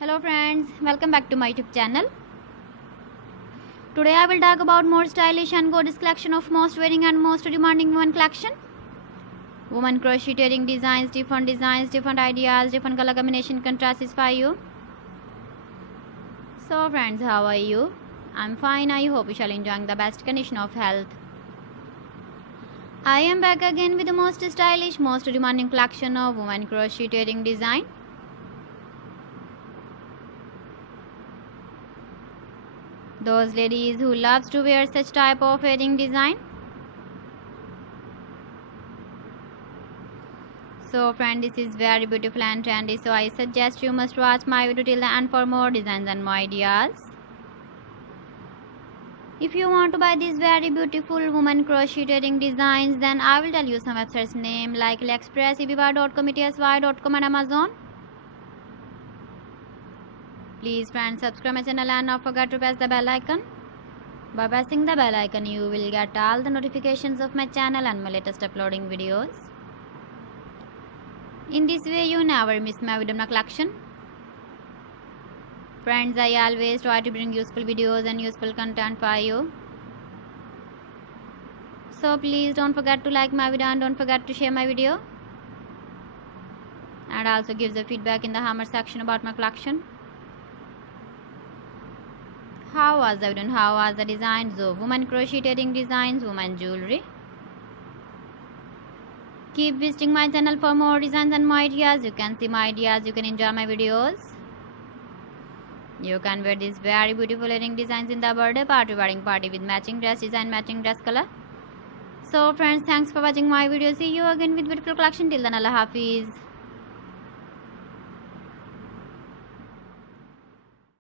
Hello friends, welcome back to my YouTube channel. Today I will talk about more stylish and gorgeous collection of most wearing and most demanding women collection. Women crocheting designs, different ideas, different color combination can satisfy you. So friends, how are you? I'm fine. I hope you shall enjoying the best condition of health. I am back again with the most stylish, most demanding collection of women crocheting design. Those ladies who loves to wear such type of wedding design. So friend, this is very beautiful and trendy, so I suggest you must watch my video till the end for more designs and more ideas. If you want to buy these very beautiful woman crocheting designs, then I will tell you some websites name like AliExpress, eBay.com, etsy.com and Amazon. Please friends, subscribe my channel and not forget to press the bell icon. By pressing the bell icon, you will get all the notifications of my channel and my latest uploading videos. In this way, you never miss my video collection. Friends, I always try to bring useful videos and useful content for you. So please don't forget to like my video and don't forget to share my video. And also give the feedback in the comment section about my collection. How was the video and how was the designs of women crocheting designs, women jewelry? Keep visiting my channel for more designs and more ideas. You can see my ideas, you can enjoy my videos. You can wear these very beautiful wedding designs in the birthday party, wedding party with matching dress design, matching dress color. So friends, thanks for watching my video. See you again with beautiful collection. Till then, Allah Hafiz.